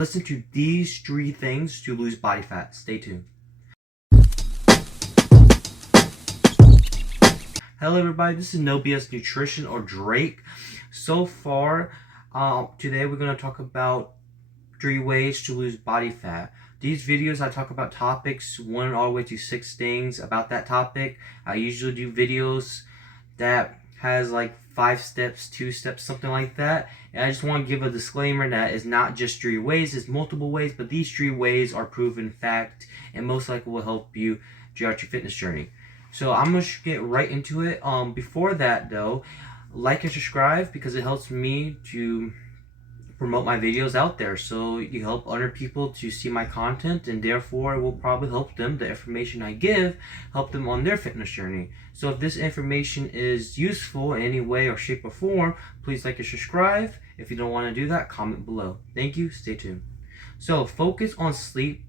Listen to these 3 things to lose body fat. Stay tuned. Hello everybody, this is NoBSNutirition or Drake. So far, today we're going to talk about 3 ways to lose body fat. These videos I talk about topics 1 all the way to 6 things about that topic. I usually do videos that has like 5 steps, 2 steps, something like that. And I just want to give a disclaimer that it's not just 3 ways, it's multiple ways, but these 3 ways are proven fact and most likely will help you throughout your fitness journey. So I'm going to get right into it. Before that though, like and subscribe because it helps me to promote my videos out there. So you help other people to see my content, and therefore it will probably help them, the information I give, help them on their fitness journey. So if this information is useful in any way or shape or form, please like and subscribe. If you don't want to do that, comment below. Thank you. Stay tuned. So focus on sleep.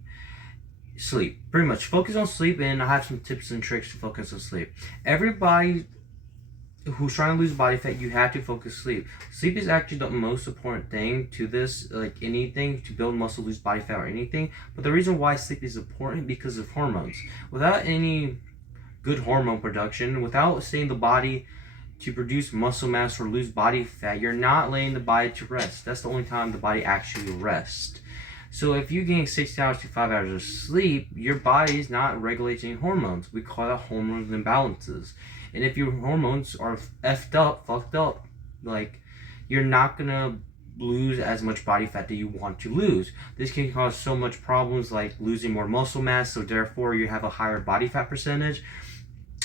Pretty much focus on sleep, and I have some tips and tricks to focus on sleep. Everybody who's trying to lose body fat, you have to focus sleep. Sleep is actually the most important thing to this, like anything, to build muscle, lose body fat or anything. But the reason why sleep is important because of hormones. Without any good hormone production, without setting the body to produce muscle mass or lose body fat, you're not letting the body to rest. That's the only time the body actually rests. So if you're getting 6 hours to 5 hours of sleep, your body is not regulating hormones. We call that hormone imbalances. And if your hormones are fucked up, like, you're not gonna lose as much body fat that you want to lose. This can cause so much problems like losing more muscle mass, so therefore you have a higher body fat percentage.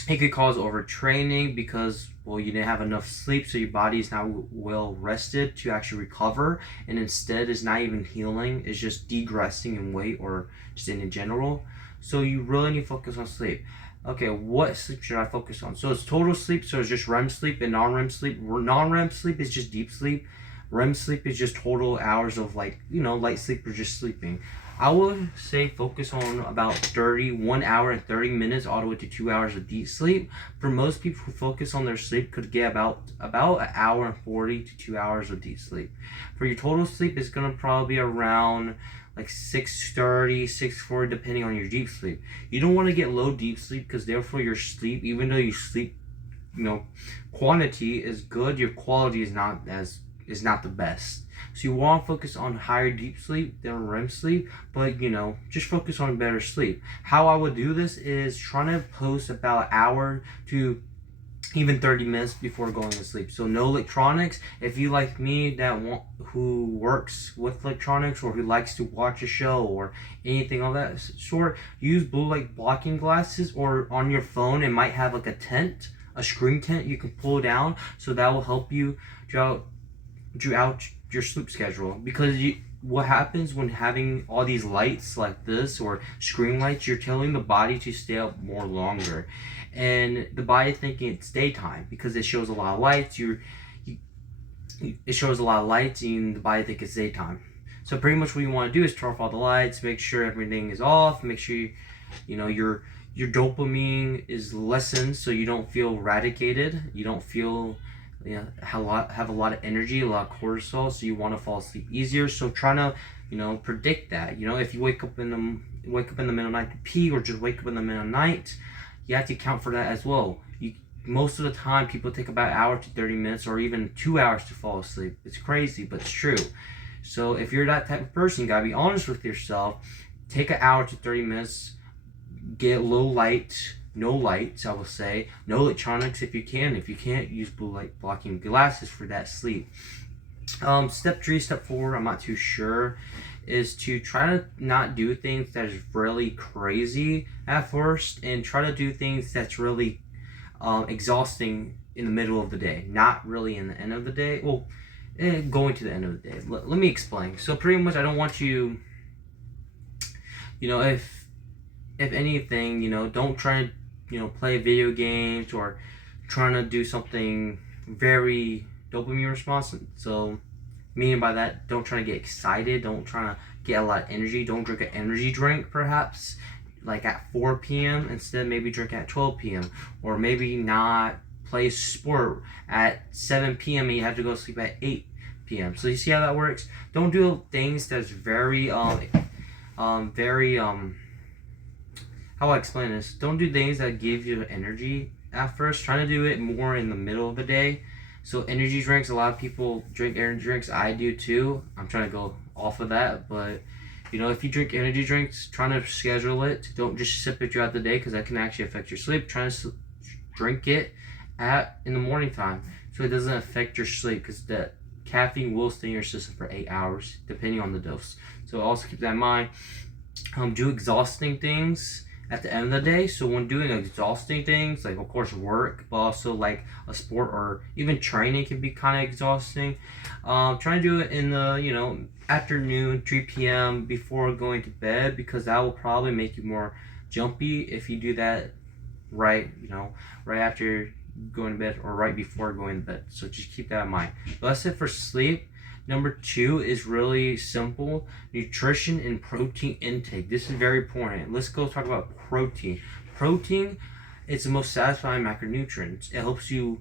It could cause overtraining because, well, you didn't have enough sleep, so your body is not well rested to actually recover, and instead is not even healing, it's just degressing in weight or just in general. So you really need to focus on sleep. Okay, what sleep should I focus on? So it's total sleep, so it's just REM sleep and non-REM sleep. Non-REM sleep is just deep sleep. REM sleep is just total hours of, like, light sleep or just sleeping. I would say focus on about 1 hour and 30 minutes all the way to 2 hours of deep sleep. For most people who focus on their sleep could get about 1 hour and 40 to 2 hours of deep sleep. For your total sleep, it's going to probably be around like 6:30, 6:40, depending on your deep sleep. You don't want to get low deep sleep because therefore your sleep, even though you sleep, quantity is good, your quality is not the best. So you want to focus on higher deep sleep than REM sleep, but just focus on better sleep. How I would do this is trying to post about an hour to even 30 minutes before going to sleep. So no electronics. If you like me who works with electronics or who likes to watch a show or anything of that sort, use blue light blocking glasses, or on your phone it might have like a screen tent you can pull down, so that will help you draw out your sleep schedule. Because what happens when having all these lights like this or screen lights, you're telling the body to stay up more longer, and the body thinking it's daytime because it shows a lot of lights. It shows a lot of lights and the body thinks it's daytime. So pretty much what you want to do is turn off all the lights, make sure everything is off, make sure your dopamine is lessened so you don't feel eradicated, you don't feel have a lot of energy, a lot of cortisol, so you want to fall asleep easier. So trying to predict that. If you wake up in the middle of the night to pee, or just wake up in the middle of the night, you have to account for that as well. Most of the time people take about an hour to 30 minutes or even 2 hours to fall asleep. It's crazy, but it's true. So if you're that type of person, you gotta be honest with yourself. Take an hour to 30 minutes, get low light, no lights, I will say, no electronics if you can. If you can't, use blue light blocking glasses for that sleep. Step 3, step 4, I'm not too sure, is to try to not do things that is really crazy at first, and try to do things that's really exhausting in the middle of the day, not really in the end of the day. Well, going to the end of the day. Let me explain. So pretty much I don't want you, if anything, don't try to play video games or trying to do something very dopamine responsive. So meaning by that, don't try to get excited, don't try to get a lot of energy, don't drink an energy drink perhaps like at 4 p.m. instead, maybe drink at 12 p.m. or maybe not play sport at 7 p.m. and you have to go to sleep at 8 p.m. So you see how that works? Don't do things that's very how I explain this. Don't do things that give you energy at first. Try to do it more in the middle of the day. So energy drinks, a lot of people drink energy drinks. I do too. I'm trying to go off of that, but you know, if you drink energy drinks, trying to schedule it. Don't just sip it throughout the day, because that can actually affect your sleep. Try to drink it in the morning time, so it doesn't affect your sleep, because the caffeine will stay in your system for 8 hours, depending on the dose. So also keep that in mind. Do exhausting things at the end of the day. So when doing exhausting things, like of course work, but also like a sport or even training can be kind of exhausting. Try to do it in the afternoon, 3 p.m. before going to bed, because that will probably make you more jumpy if you do that right after going to bed or right before going to bed. So just keep that in mind. But that's it for sleep. Number 2 is really simple: nutrition and protein intake. This is very important. Let's go talk about protein. Protein is the most satisfying macronutrient. It helps you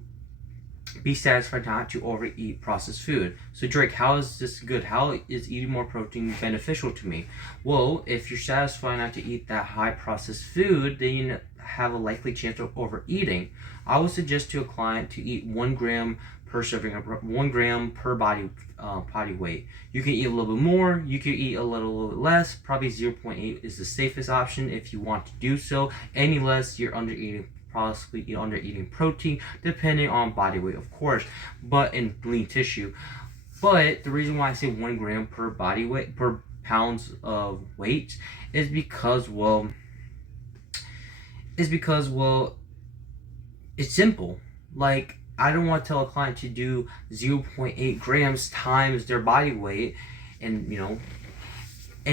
be satisfied not to overeat processed food. So Drake, how is this good? How is eating more protein beneficial to me? Well, if you're satisfied not to eat that high processed food, then you have a likely chance of overeating. I would suggest to a client to eat 1 gram per serving, 1 gram per body weight. You can eat a little bit more, you can eat a little bit less. Probably 0.8 is the safest option if you want to do so. Any less, you're under eating, possibly under eating protein, depending on body weight, of course, but in lean tissue. But the reason why I say 1 gram per body weight, per pounds of weight, is because it's simple. Like, I don't want to tell a client to do 0.8 grams times their body weight and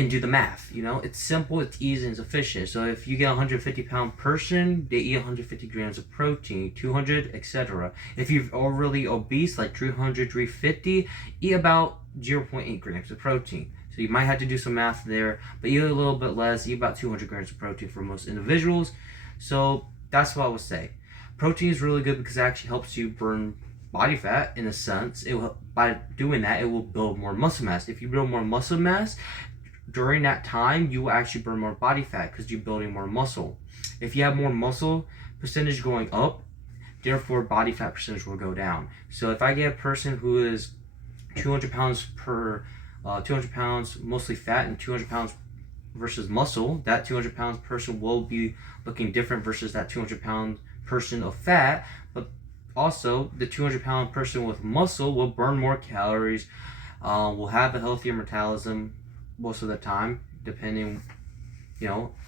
do the math. It's simple, it's easy, and it's efficient. So if you get a 150-pound person, they eat 150 grams of protein, 200, etc. If you're overly obese, like 300, 350, eat about 0.8 grams of protein. So you might have to do some math there, but eat a little bit less, eat about 200 grams of protein for most individuals. So that's what I would say. Protein is really good because it actually helps you burn body fat in a sense. By doing that, it will build more muscle mass. If you build more muscle mass, during that time, you will actually burn more body fat because you're building more muscle. If you have more muscle percentage going up, therefore body fat percentage will go down. So if I get a person who is 200 pounds mostly fat, and 200 pounds versus muscle, that 200 pounds person will be looking different versus that 200 pound person of fat. But also the 200 pound person with muscle will burn more calories, will have a healthier metabolism most of the time, depending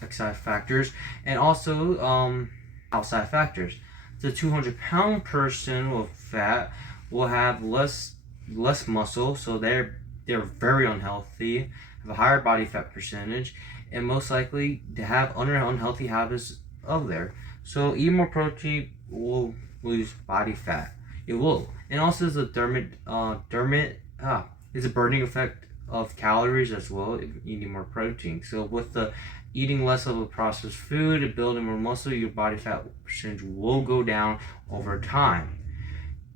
outside factors, and also outside factors. The 200 pound person with fat will have less muscle, so they're very unhealthy, have a higher body fat percentage, and most likely to have unhealthy habits of there. So eating more protein will lose body fat. It will. And also there's a burning effect of calories as well, eating more protein. So with the eating less of a processed food and building more muscle, your body fat percentage will go down over time.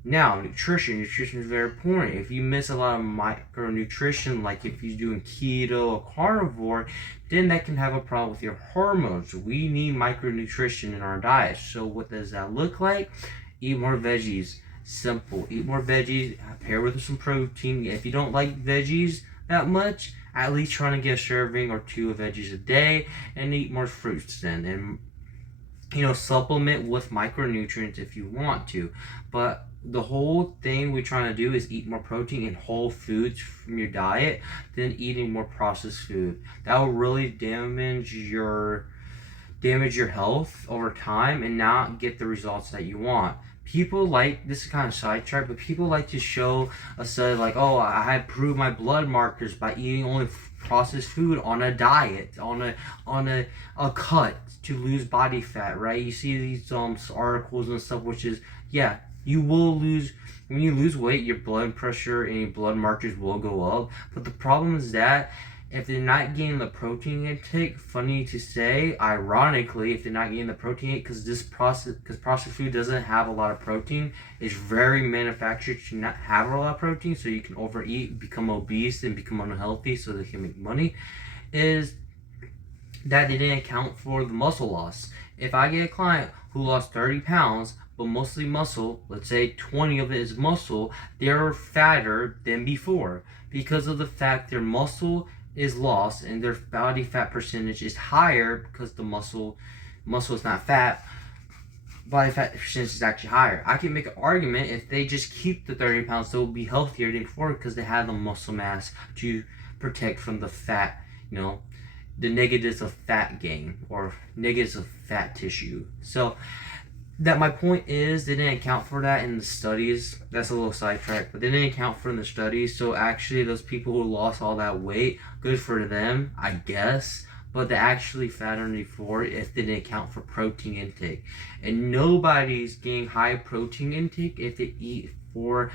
Now, nutrition is very important. If you miss a lot of micronutrition, like if you're doing keto or carnivore, then that can have a problem with your hormones. We need micronutrition in our diet. So what does that look like? Eat more veggies. Simple. Eat more veggies, pair with some protein. If you don't like veggies that much, at least try to get a serving or 2 of veggies a day, and eat more fruits then. And supplement with micronutrients if you want to. But the whole thing we're trying to do is eat more protein and whole foods from your diet than eating more processed food. That will really damage your health over time and not get the results that you want. People this is kind of sidetracked, but people like to show us like, oh, I have improved my blood markers by eating only processed food on a diet, on a cut to lose body fat, right? You see these articles and stuff, which is, yeah, you will lose. When you lose weight, your blood pressure and your blood markers will go up. But the problem is that if they're not getting the protein intake, funny to say, ironically, if they're not getting the protein intake, because processed food doesn't have a lot of protein, it's very manufactured to not have a lot of protein, so you can overeat, become obese, and become unhealthy, so they can make money, is that they didn't account for the muscle loss. If I get a client who lost 30 pounds, but mostly muscle, let's say 20 of it is muscle, they're fatter than before because of the fact their muscle is lost and their body fat percentage is higher because the muscle is not fat. Body fat percentage is actually higher. I can make an argument if they just keep the 30 pounds, they'll be healthier than before because they have the muscle mass to protect from the fat, the negatives of fat gain or negatives of fat tissue. So that my point is they didn't account for that in the studies. That's a little sidetrack, but they didn't account for it in the studies. So actually those people who lost all that weight, good for them, I guess, but they're actually fatter than before if they didn't account for protein intake. And nobody's getting high protein intake if they eat for,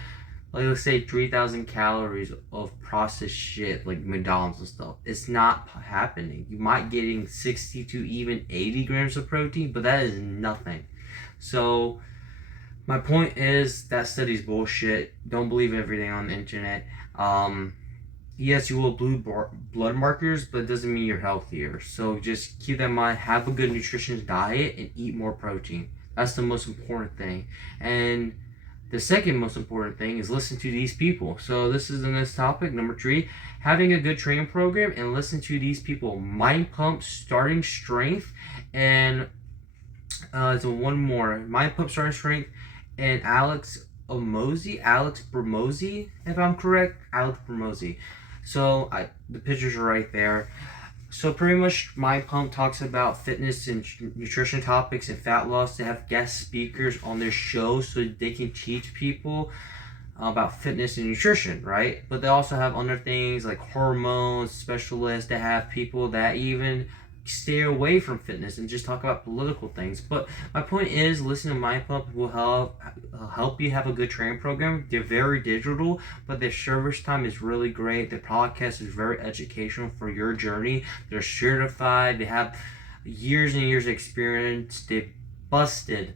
like, let's say 3,000 calories of processed shit like McDonald's and stuff. It's not happening. You might getting 60 to even 80 grams of protein, but that is nothing. So my point is that study's bullshit. Don't believe everything on the internet. Yes, you will lose blood markers, but it doesn't mean you're healthier. So just keep that in mind. Have a good nutritious diet and eat more protein. That's the most important thing. And the second most important thing is listen to these people. So this is the next topic, number 3. Having a good training program and listen to these people. MindPump, Starting Strength, and so one more. MindPump, Starting Strength, and Alex Bramosi, if I'm correct. Alex Bramosi. So the pictures are right there. So pretty much MindPump talks about fitness and nutrition topics and fat loss. They have guest speakers on their show so they can teach people about fitness and nutrition, right? But they also have other things like hormones specialists. They have people that even stay away from fitness and just talk about political things. But my point is, listening to MindPump will help you have a good training program. They're very digital, but their service time is really great. Their podcast is very educational for your journey. They're certified. They have years and years of experience. They busted,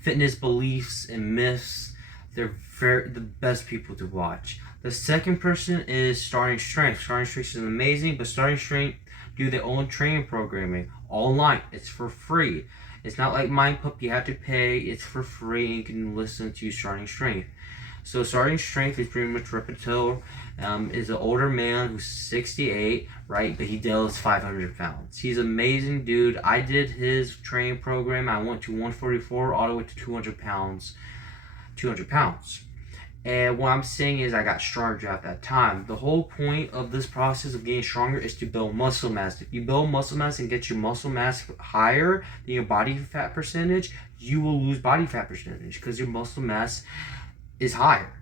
fitness beliefs and myths. They're the best people to watch. The second person is Starting Strength. Starting Strength is amazing, but Starting Strength do their own training programming online. It's for free. It's not like MindPump, you have to pay. It's for free and you can listen to Starting Strength. So Starting Strength is pretty much repetitive. Is an older man who's 68, right? But he does 500 pounds. He's an amazing dude. I did his training program. I went to 144 all the way to 200 pounds. And what I'm saying is I got stronger at that time. The whole point of this process of getting stronger is to build muscle mass. If you build muscle mass and get your muscle mass higher than your body fat percentage, you will lose body fat percentage because your muscle mass is higher.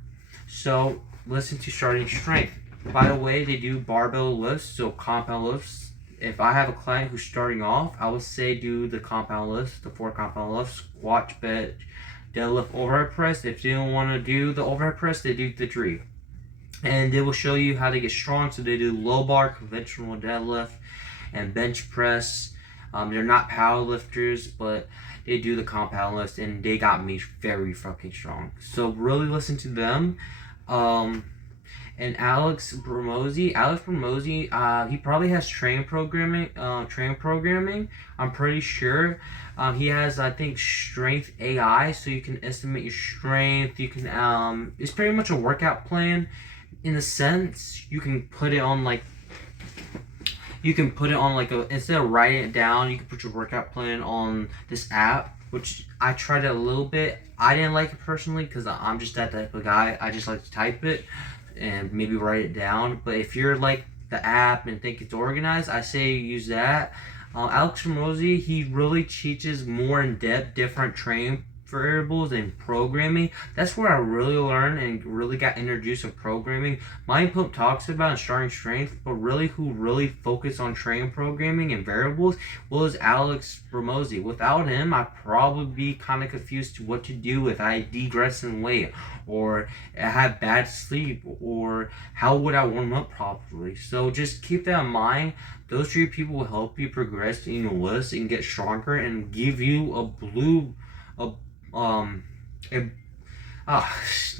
So listen to Starting Strength. By the way, they do barbell lifts, so compound lifts. If I have a client who's starting off, I would say do the compound lifts, the 4 compound lifts, squat, bench, deadlift, overhead press. If you don't want to do the overhead press, they do the 3. And they will show you how to get strong. So they do low bar, conventional deadlift, and bench press. They're not power lifters, but they do the compound lifts, and they got me very fucking strong. So really listen to them. And Alex Bramosi, he probably has training programming. I'm pretty sure. He has, I think, Strength AI, so you can estimate your strength. You can, it's pretty much a workout plan. In a sense, you can put it on like instead of writing it down, you can put your workout plan on this app, which I tried it a little bit. I didn't like it personally because I'm just that type of guy. I just like to type it and maybe write it down. But if you're like the app and think it's organized, I say use that. Alex Bramosi, he really teaches more in depth different training variables and programming. That's where I really learned and really got introduced to programming. MindPump talks about starting strength, but really who really focused on training programming and variables was Alex Ramosi. Without him, I'd probably be kind of confused to what to do if I degress in weight, or I have bad sleep, or how would I warm up properly. So just keep that in mind. Those three people will help you progress in your list and get stronger and give you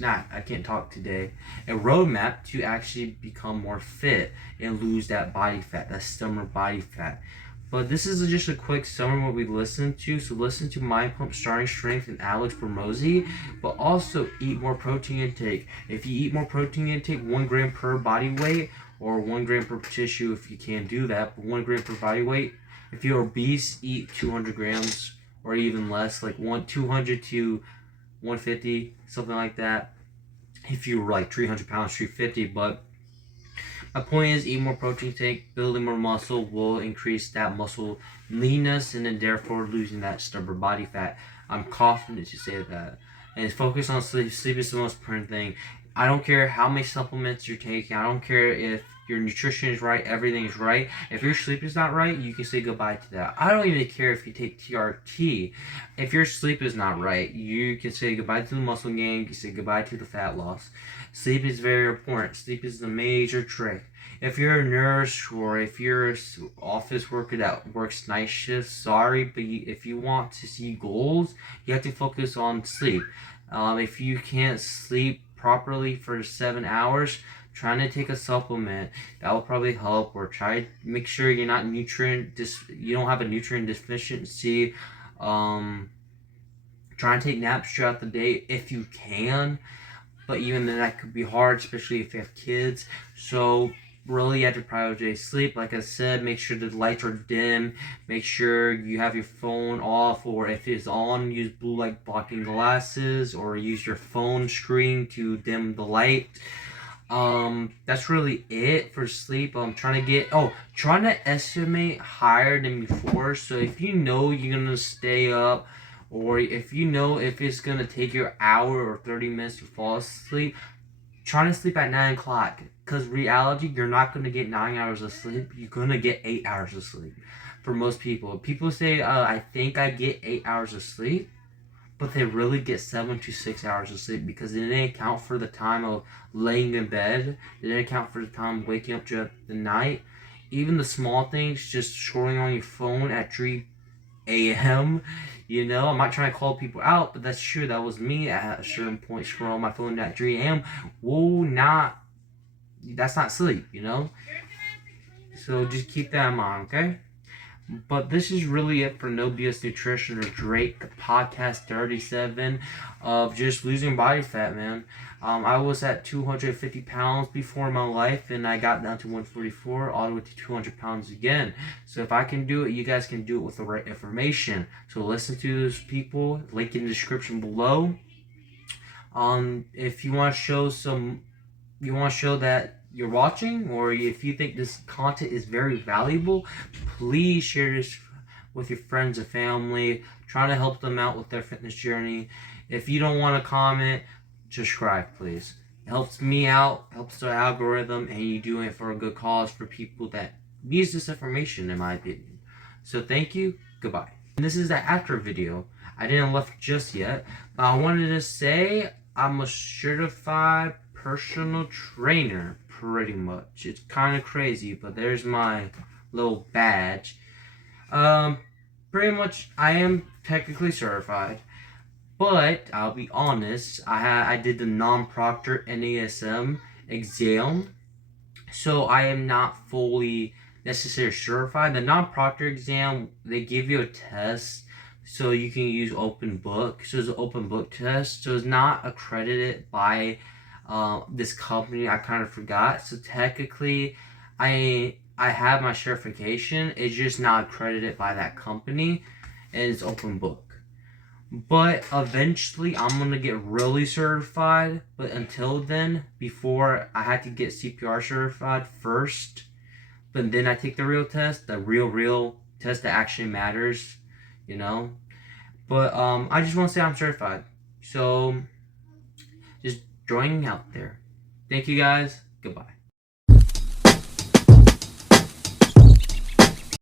I can't talk today. A roadmap to actually become more fit and lose that body fat, that stomach body fat. But this is just a quick summary of what we listened to. So listen to MindPump Starting Strength and Alex Ramosi, but also eat more protein intake. If you eat more protein intake, 1 gram per body weight, or 1 gram per tissue if you can't do that, but 1 gram per body weight. If you're obese, eat 200 grams or even less, like 200 to 150, something like that. If you're like 300 pounds, 350, but my point is, eat more protein intake. Building more muscle will increase that muscle leanness and then therefore losing that stubborn body fat. I'm confident to say that. And focus on sleep. Sleep is the most important thing. I don't care how many supplements you're taking. I don't care if your nutrition is right, everything is right. If your sleep is not right, you can say goodbye to that. I don't even care if you take TRT. If your sleep is not right, you can say goodbye to the muscle gain. You can say goodbye to the fat loss. Sleep is very important. Sleep is the major trick. If you're a nurse or if you're an office worker that works night shifts, sorry, but if you want to see goals, you have to focus on sleep. If you can't sleep properly for 7 hours, trying to take a supplement that will probably help, or try to make sure you're not you don't have a nutrient deficiency. Try and take naps throughout the day if you can, but even then that could be hard, especially if you have kids. So really you have to prioritize sleep. Like I said, make sure the lights are dim, make sure you have your phone off, or if it's on, use blue light blocking glasses, or use your phone screen to dim the light. That's really it for sleep. Trying to estimate higher than before. So if you know you're gonna stay up, or if you know if it's gonna take you an hour or 30 minutes to fall asleep, trying to sleep at 9 o'clock. Because reality, you're not gonna get 9 hours of sleep. You're gonna get 8 hours of sleep. For most people, say, I think I get 8 hours of sleep, but they really get 7 to 6 hours of sleep, because they didn't account for the time of laying in bed. They didn't account for the time of waking up throughout the night. Even the small things, just scrolling on your phone at 3 a.m. I'm not trying to call people out, but that's true. That was me at a certain point, scrolling on my phone at 3 a.m. That's not sleep, So just keep that in mind, okay? But this is really it for NoBSNutirition or Drake podcast 37 of just losing body fat, man. I was at 250 pounds before in my life, and I got down to 144, all the way to 200 pounds again. So if I can do it, you guys can do it with the right information. So listen to those people, link in the description below. If you want to show that you're watching, or if you think this content is very valuable, please share this with your friends and family, trying to help them out with their fitness journey. If you don't want to comment, subscribe, please. It helps me out, helps the algorithm, and you're doing it for a good cause for people that needs this information, in my opinion. So thank you, goodbye. And this is the after video. I didn't left just yet, but I wanted to say I'm a certified personal trainer, pretty much. It's kind of crazy, but there's my little badge. Pretty much I am technically certified, but I'll be honest, I did the non-proctor NASM exam, so I am not fully necessarily certified. The non-proctor exam, they give you a test so you can use open book. So it's an open book test, so it's not accredited by this company. I kind of forgot. So technically I have my certification, it's just not accredited by that company, and it's open book. But eventually I'm gonna get really certified, but until then, before, I had to get CPR certified first, but then I take the real test, the real test that actually matters, But I just want to say I'm certified. So just joining out there. Thank you guys. Goodbye.